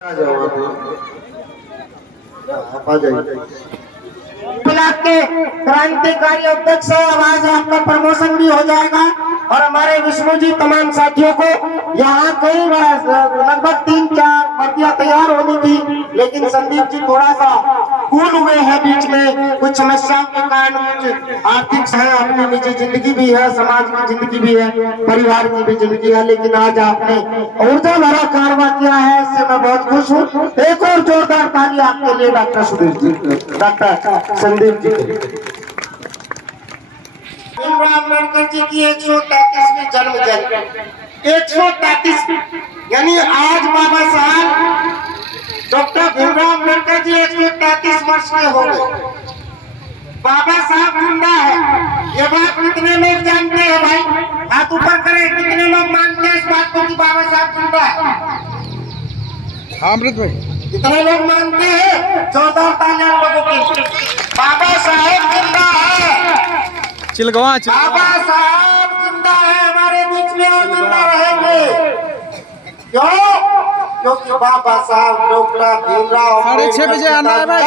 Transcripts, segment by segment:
आ जाओ आप आ जाइए। ब्लॉक के क्रांतिकारी अध्यक्ष साहब, आज आपका प्रमोशन भी हो जाएगा। और हमारे विष्णु जी तमाम साथियों को यहाँ कई लगभग 3-4 भर्तियां तैयार होनी थी, लेकिन संदीप जी थोड़ा सा भूल हुए हैं बीच में, कुछ समस्याओं के कारण, कुछ आर्थिक है, अपनी निजी जिंदगी भी है, समाज की जिंदगी भी है, परिवार की भी जिंदगी है। लेकिन आज आपने ऊर्जा भरा कारवा किया है, इससे मैं बहुत खुश हूँ। एक और जोरदार ताली आपके लिए डॉक्टर सुधीर जी, डॉक्टर संदीप जी। भीमराव अम्बेडकर जी की 133वीं जन्म जयंती, 133, यानी आज बाबा साहब डॉक्टर भीमराव अम्बेडकर जी 133 वर्ष के हो गए। बाबा साहब जिंदा है, ये बात कितने लोग जानते हैं भाई? हाथ ऊपर करें, कितने लोग मानते हैं इस बात को कि बाबा साहब जिंदा है? अमृत भाई कितने लोग मानते हैं? 14 तालियां लोगों की। बाबा साहब जिंदा है, चिलगवा बाबा साहब जिंदा है, हमारे बीच में और जिंदा रहेंगे। क्यों? क्योंकि बाबा साहब डॉक्टर भीमराव 6:30 बजे आना है भाई।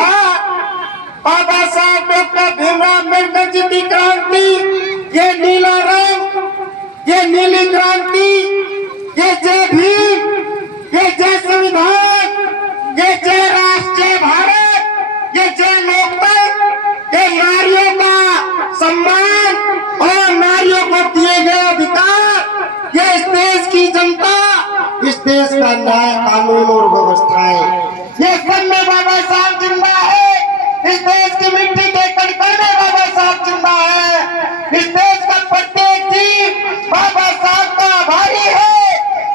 बाबा साहब डॉक्टर भीमराव अम्बेडकर जी की क्रांति, ये नीला रंग, ये नीली क्रांति, ये जय भीम, ये जय संविधान, ये जय राष्ट्रीय भारत, ये जय लोकतंत्र, ये नारियों का सम्मान और नारियों को दिए गए अधिकार, ये इस देश की जनता, इस देश का न्याय कानून और व्यवस्थाएं, ये सब में बाबा साहब जिंदा है। इस देश की मिट्टी के कण-कण में बाबा साहब जिंदा है। इस देश का प्रत्येक जीव बाबा साहब का आभारी है।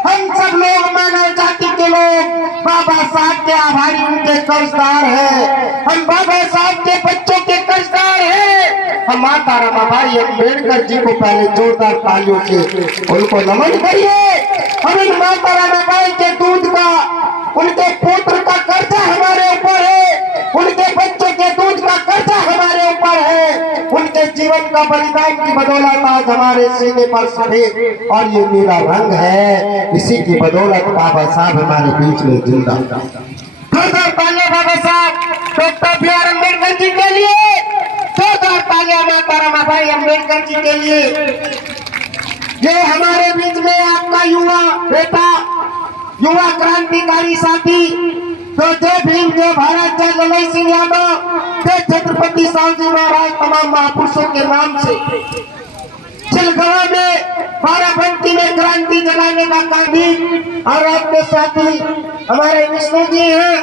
हम सब लोग, मानव जाति के लोग, बाबा साहब के आभारी, उनके कर्जदार हैं। हम बाबा साहब के बच्चों के कर्जदार हैं। हम माता रमाबाई अम्बेडकर जी को पहले जोरदार तालियों से उनको नमन करिए। हम इन माता रमाबाई के दूध का, उनके पुत्र का कर्जा हमारे ऊपर है, उनके बच्चों के दूध का कर्जा हमारे ऊपर है। उनके जीवन का बलिदान की बदौलत आज हमारे सीने पर सफेद और ये नीला रंग है। इसी की बदौलत बाबा साहब हमारे बीच में जिंदा। जोरदार तालियां बाबा साहब doctor B are Ambedkar ji के लिए, जोरदार तालियां माता रमाबाई अम्बेडकर जी के लिए। ये हमारे बीच में आपका युवा बेटा, युवा क्रांतिकारी साथी, जो जय भीम, जय भारत, जय ललन सिंह यादव, जय छत्रपति शिवाजी महाराज, तमाम महापुरुषों के नाम से चिलगवा में, बाराबंकी में क्रांति जलाने का काम भी। और आपके साथी हमारे विष्णु जी हैं,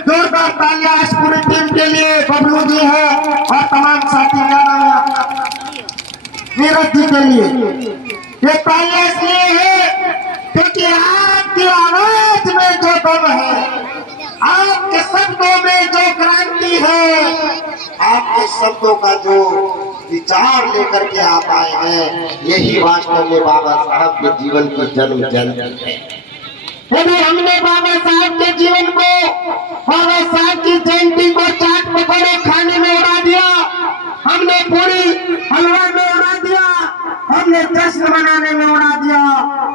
जोरदार तालियां इस पूरी टीम के लिए। बबलू जी हैं और तमाम साथी, नीरज जी के लिए ये तालियां इसलिए है क्योंकि आपकी आवाज में जो दम है, आपके शब्दों में जो क्रांति है, आपके शब्दों का जो विचार लेकर के आप आए हैं, यही वास्तव में बाबा साहब के जीवन की जन्म जयंती है। यदि हमने बाबा साहब के जीवन को, बाबा साहब की जयंती को चाट पकौड़े खाने में उड़ा दिया, हमने पूरी हलवा में उड़ा दिया, हमने जश्न मनाने में उड़ा दिया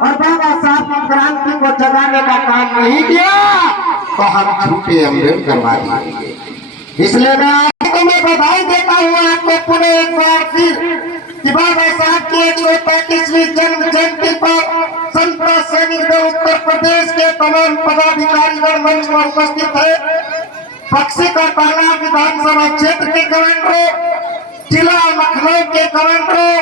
और बाबा साहब की क्रांति को जगाने का काम नहीं किया, तो हम झूठे अम्बेडकरवादी। इसलिए मैं आपको बधाई देता हूँ, आपको पुनः एक बार फिर, कि बाबा साहब की 135वीं जन्म जयंती पर संत सैनिक दल उत्तर प्रदेश के तमाम पदाधिकारीगण मंच पर उपस्थित है। बक्सी का पहला विधानसभा क्षेत्र के कमांडरों, जिला लखनऊ के कमांडरों,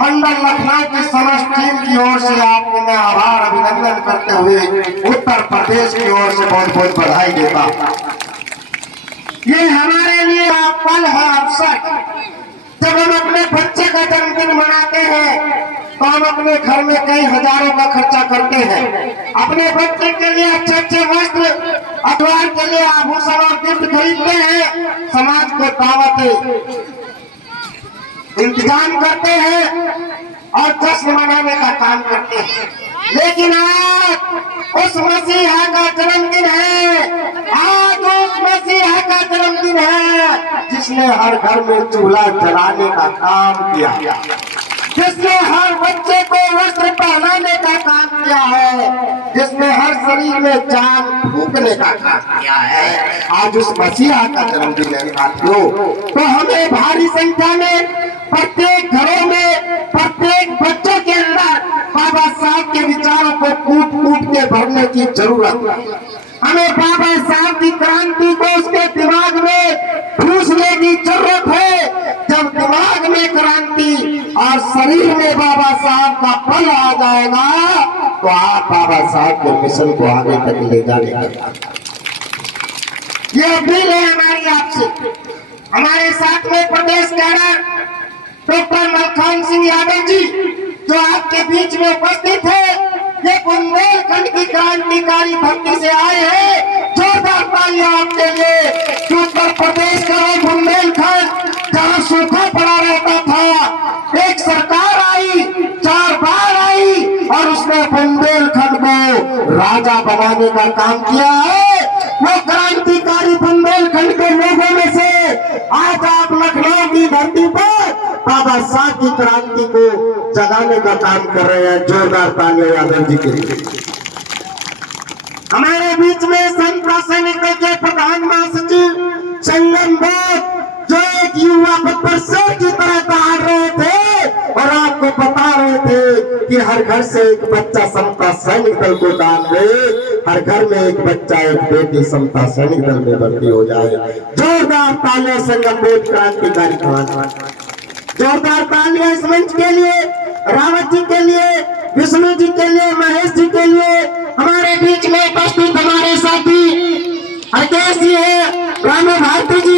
मंडल लखनऊ की समस्त टीम की ओर से आपको मैं आभार अभिनंदन करते हुए उत्तर प्रदेश की ओर से बहुत बहुत बधाई देता। ये हमारे लिए पल है, अवसर। जब हम अपने बच्चे का जन्मदिन मनाते हैं तो हम अपने घर में कई हजारों का खर्चा करते हैं, अपने बच्चे के लिए अच्छे अच्छे वस्त्र, अखबार के लिए आभूषण और गिफ्ट खरीदते हैं, समाज को दावतें इंतजाम करते हैं और जश्न मनाने का काम करते हैं। लेकिन आज उस मसीहा का जन्मदिन है, आज उस मसीहा का जन्मदिन है जिसने हर घर में चूल्हा जलाने का काम किया। जिसने हर बच्चे को वस्त्र पहनाने का काम किया है, जिसने हर शरीर में जान फूकने का काम किया है, आज उस मसीहा का जन्मदिन है साथियों। तो हमें भारी संख्या में प्रत्येक घरों में प्रत्येक बच्चों के अंदर बाबा साहब के विचारों को कूट कूट के भरने की जरूरत है। हमें बाबा साहब की क्रांति को उसके दिमाग में ठूसने की जरूरत है। जब दिमाग में क्रांति और शरीर में बाबा साहब का बल आ जाएगा तो आप बाबा साहब के मिशन को आगे तक ले जाने का ये अपील है हमारी आपसे। हमारे साथ में प्रदेश कैडर डॉक्टर मलखान सिंह यादव जी जो आपके बीच में उपस्थित है, ये बुंदेलखंड की क्रांतिकारी धरती से आए हैं। जोरदार तालियां आपके लिए। उत्तर प्रदेश का बुंदेलखंड जहाँ सूखा पड़ा रहता था, एक सरकार आई, 4 बार आई और उसने बुंदेलखंड को राजा बनाने का काम किया है। वो क्रांतिकारी बुंदेलखंड के लोगों में से आज आप लखनऊ की धरती पर बाबा साहब की क्रांति को जगाने का काम कर रहे हैं। जोरदार तालियां यादव जी के लिए। हमारे बीच में संत रासायनिक दल के प्रधान महासचिव संगम बोध जो एक युवा पर शेर की तरह दहाड़ रहे थे और आपको बता रहे थे कि हर घर से एक बच्चा समता सैनिक दल को दान दे, हर घर में एक बच्चा एक बेटी समता सैनिक दल में भर्ती हो जाए। जोरदार तालियां संगम बोध क्रांतिकारी कमान। जोरदार तालियां इस मंच के लिए, रावत जी के लिए, विष्णु जी के लिए, महेश जी के लिए। हमारे बीच में उपस्थित हमारे साथी हरकेश जी है, रामू भारती जी